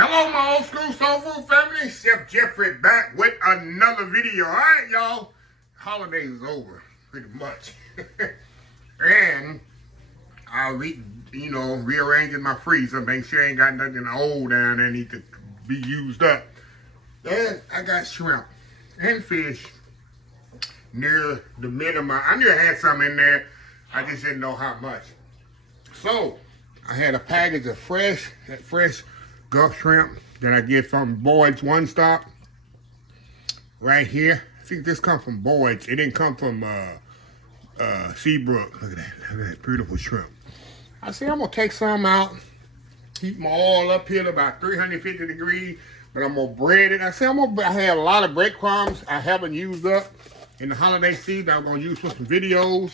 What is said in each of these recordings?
Hello, my old school soul food family. Chef Jeffrey back with another video. All right, y'all. Holidays is over, pretty much. And I'll rearranging my freezer, make sure I ain't got nothing old down there need to be used up. And I got shrimp and fish near the middle of my. I knew I had some in there. I just didn't know how much. So I had a package of fresh Gulf shrimp that I get from Boyd's One Stop. Right here. I think this comes from Boyd's. It didn't come from Seabrook. Look at that beautiful shrimp. I said I'm gonna take some out, keep them all up here to about 350 degrees, but I'm gonna bread it. I said I have a lot of breadcrumbs I haven't used up in the holiday season. I'm gonna use for some videos.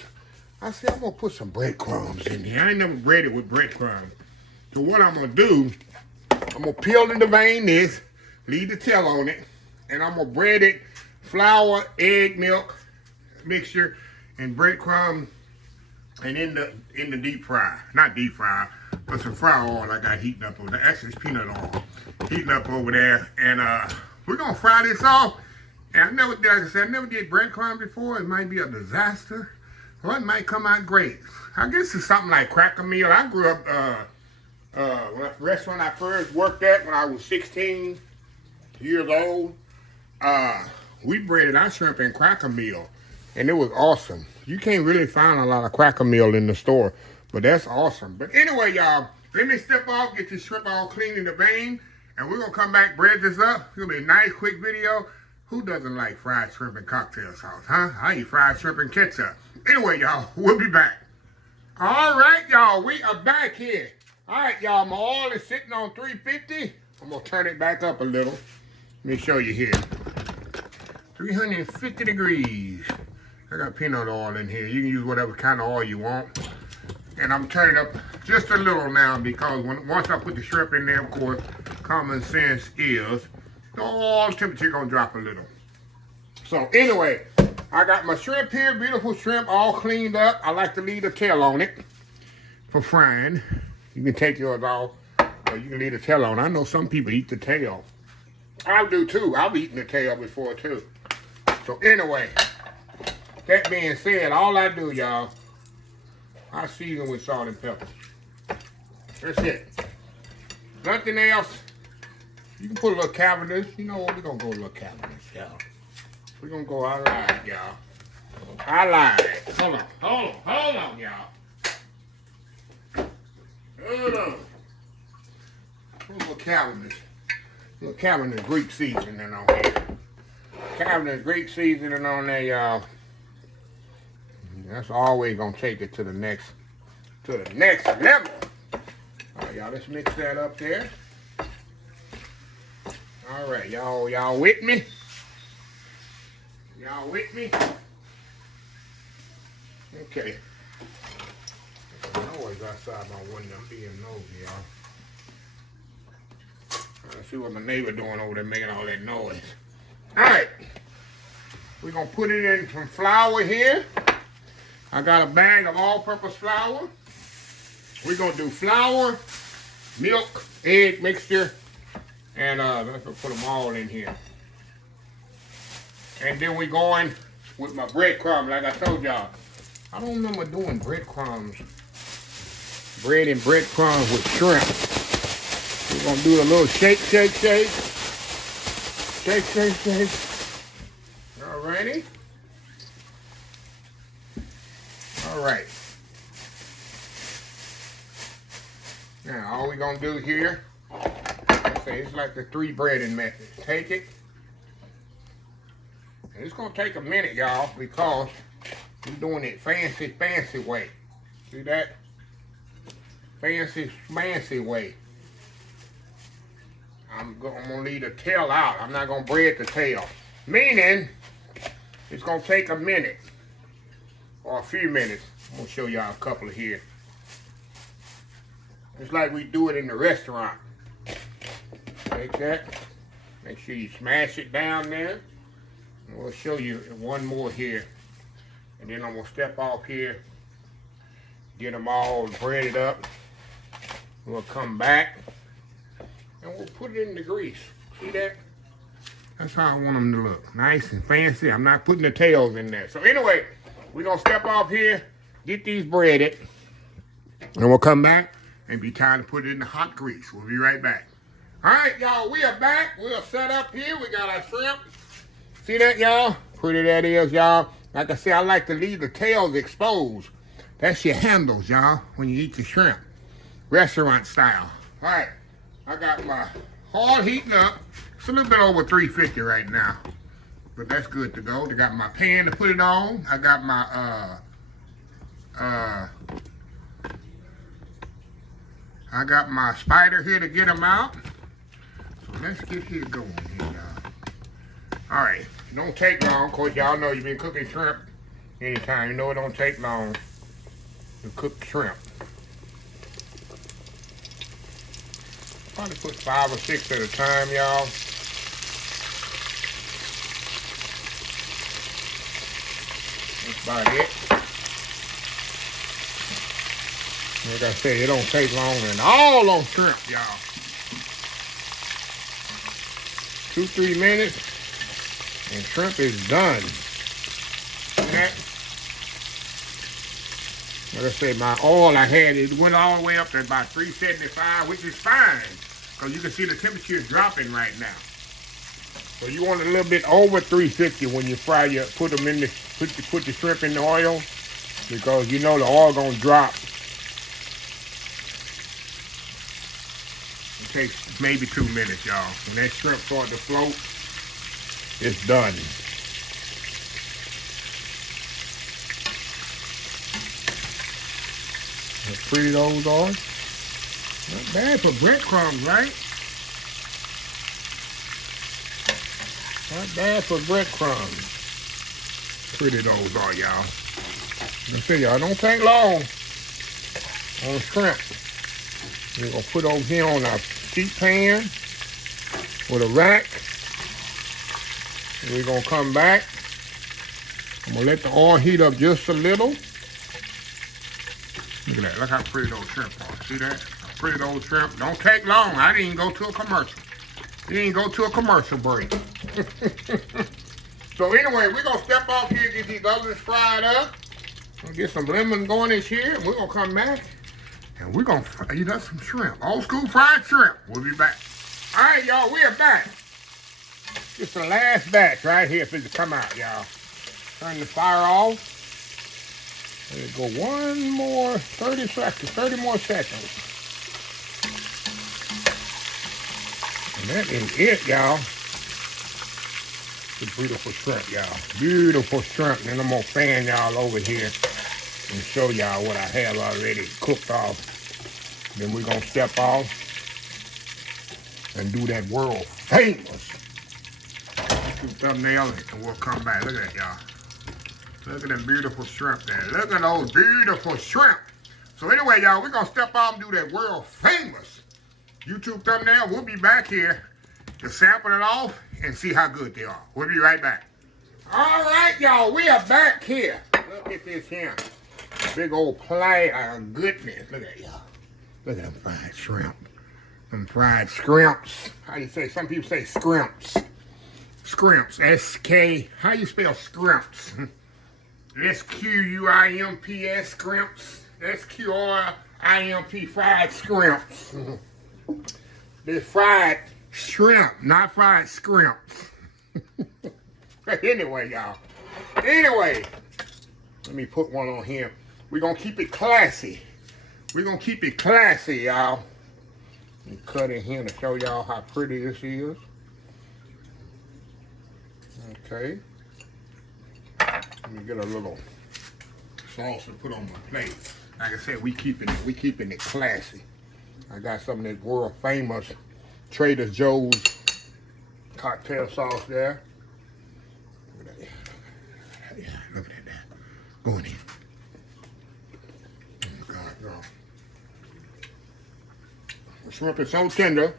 I said I'm gonna put some breadcrumbs in here. I ain't never breaded with breadcrumbs. So what I'm gonna do, I'm gonna peel the vein this, leave the tail on it, and I'm gonna bread it, flour, egg, milk mixture, and breadcrumb, and in the deep fry. Not deep fry, but some fry oil I got heating up over there. Actually, it's peanut oil heating up over there, and we're gonna fry this off. And like I said, I never did breadcrumbs before. It might be a disaster, or it might come out great. I guess it's something like Cracker Meal. I grew up. The restaurant I first worked at when I was 16 years old, we breaded our shrimp in Cracker Meal, and it was awesome. You can't really find a lot of Cracker Meal in the store, but that's awesome. But anyway, y'all, let me step off, get this shrimp all clean in the vein, and we're going to come back, bread this up. It's going to be a nice, quick video. Who doesn't like fried shrimp and cocktail sauce, huh? I eat fried shrimp and ketchup. Anyway, y'all, we'll be back. All right, y'all, we are back here. All right, y'all, my oil is sitting on 350. I'm going to turn it back up a little. Let me show you here. 350 degrees. I got peanut oil in here. You can use whatever kind of oil you want. And I'm turning up just a little now because once I put the shrimp in there, of course, common sense is the oil temperature going to drop a little. So anyway, I got my shrimp here, beautiful shrimp, all cleaned up. I like to leave the tail on it for frying. You can take yours off, or you can leave the tail on. I know some people eat the tail. I do too. I've eaten the tail before too. So anyway, that being said, all I do, y'all, I season with salt and pepper. That's it. Nothing else. You can put a little Cavendish. You know what? We're going to go a little Cavendish, y'all. We're going to go, I lied, y'all. I lied. Hold on, y'all. Hold on. A little Cavendish. A little Cavendish Greek seasoning on here. Cavendish Greek seasoning on there, y'all. That's always gonna take it to the next level. All right, y'all. Let's mix that up there. All right, y'all with me? Y'all with me? Okay. Noise outside my window. I'm being nosy, y'all. Let's see what my neighbor doing over there making all that noise. Alright. We're going to put it in some flour here. I got a bag of all-purpose flour. We're going to do flour, milk, egg mixture, and let's put them all in here. And then we're going with my breadcrumbs, like I told y'all. I don't remember doing breadcrumbs. Bread and breadcrumbs with shrimp. We're going to do a little shake. Shake. Alrighty. Alright. Now, all we're going to do here, let's say it's like the 3 breading method. Take it. And it's going to take a minute, y'all, because I'm doing it fancy way. See that? Fancy way. I'm gonna leave the tail out. I'm not gonna bread the tail. Meaning, it's gonna take a minute or a few minutes. I'm gonna show y'all a couple here. It's like we do it in the restaurant. Take that. Make sure you smash it down there. And we'll show you one more here. And then I'm gonna step off here, get them all breaded up. We'll come back and we'll put it in the grease. See that? That's how I want them to look. Nice and fancy. I'm not putting the tails in there. So anyway, we're going to step off here, get these breaded, and we'll come back and be time to put it in the hot grease. We'll be right back. All right, y'all, we are back. We're set up here. We got our shrimp. See that, y'all? Pretty that is, y'all. Like I said, I like to leave the tails exposed. That's your handles, y'all, when you eat the shrimp. Restaurant style. All right, I got my hard heating up. It's a little bit over 350 right now, but that's good to go. I got my pan to put it on. I got my I got my spider here to get them out. So let's get here going here, y'all. All right, don't take long, cause y'all know you've been cooking shrimp anytime. You know it don't take long to cook shrimp. Probably put 5 or 6 at a time, y'all. That's about it. Like I said, it don't take long and all on shrimp, y'all. 2-3 minutes and shrimp is done. Okay. Like I said, my oil I had, it went all the way up to about 375, which is fine. Because you can see the temperature is dropping right now. So you want a little bit over 350 when you fry your, put them in the, put the shrimp in the oil. Because you know the oil gonna drop. It takes maybe 2 minutes, y'all. When that shrimp starts to float, it's done. How pretty those are. Not bad for breadcrumbs, right? Not bad for breadcrumbs. Pretty those are, y'all. Let me see, y'all, don't take long on shrimp. We're gonna put over here on our sheet pan with a rack. We're gonna come back. I'm gonna let the oil heat up just a little. Look at that, look how pretty those shrimp are. See that? How pretty those shrimp. Don't take long. I didn't go to a commercial. Didn't go to a commercial break. So anyway, we're gonna step off here, get these others fried up. We'll get some lemon going in here. We're gonna come back and we're gonna eat up some shrimp. Old school fried shrimp. We'll be back. All right, y'all, we are back. It's the last batch right here for it to come out, y'all. Turn the fire off. Let it go one more 30 seconds, 30 more seconds. And that is it, y'all. It's a beautiful shrimp, y'all. Beautiful shrimp. And I'm gonna fan y'all over here and show y'all what I have already cooked off. Then we're gonna step off and do that world famous thumbnail and we'll come back. Look at that, y'all. Look at them beautiful shrimp there. Look at those beautiful shrimp. So anyway, y'all, we're gonna step off and do that world famous YouTube thumbnail. We'll be back here to sample it off and see how good they are. We'll be right back. All right, y'all, we are back here. Look at this here. Big old plate of goodness. Look at y'all. Look at them fried shrimp. Them fried scrimps. How you say? Some people say scrimps. Scrimps. S-K. How you spell scrimps? S-Q-U-I-M-P-S. Scrimps. S-Q-R-I-M-P. Fried scrimps. They're fried shrimp, not fried scrimps. Anyway, y'all. Anyway, let me put one on here. We're going to keep it classy. We're going to keep it classy, y'all. Let me cut in here to show y'all how pretty this is. Okay. Let me get a little sauce to put on my plate. Like I said, we keeping it classy. I got some of that world famous Trader Joe's cocktail sauce there. Look at that. Yeah, look at that. Go in here. Oh God, girl. The shrimp is so tender.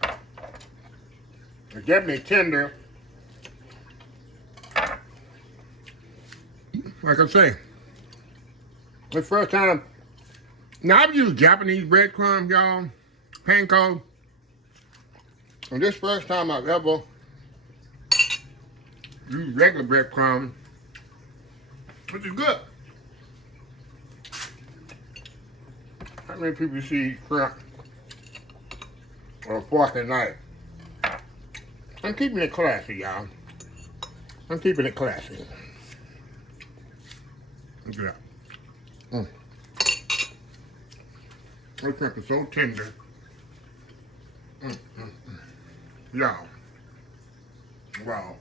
It's definitely tender. Like I say, the first time. Now I've used Japanese breadcrumbs, y'all. Panko. And this first time I've ever used regular breadcrumbs, which is good. How many people see eat shrimp on a fork and knife? I'm keeping it classy, y'all. I'm keeping it classy. Look at that. This shrimp is so tender. Y'all. Wow.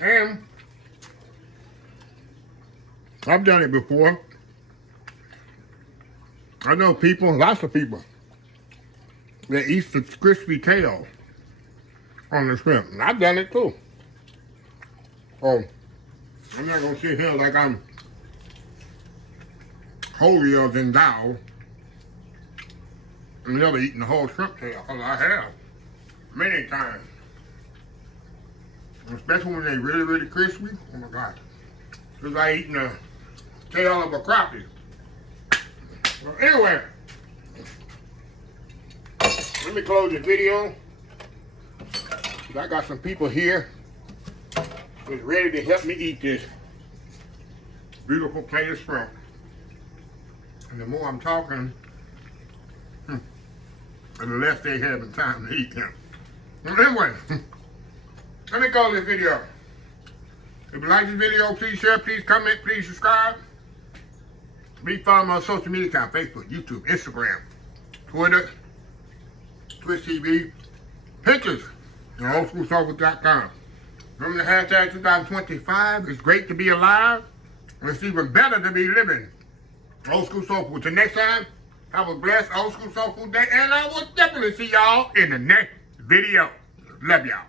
And I've done it before. I know people, lots of people, that eat the crispy tail on the shrimp. And I've done it too. Oh, I'm not going to sit here like I'm holier than thou and never eaten the whole shrimp tail, because I have many times. Especially when they're really, really crispy. Oh my God. It's like eating the tail of a crappie. Well, anyway, let me close the video. I got some people here who's ready to help me eat this beautiful plate of shrimp. And the more I'm talking, the less they have time to eat them. Well, anyway, let me close this video. If you like this video, please share, please comment, please subscribe. Please follow my social media account, Facebook, YouTube, Instagram, Twitter, Twitch TV, Pinterest, and oldschoolsoulfood.com. Remember the hashtag 2025, it's great to be alive, and it's even better to be living. Old School Soul Food. Till next time, have a blessed Old School Soul Food day, and I will definitely see y'all in the next video. Love y'all.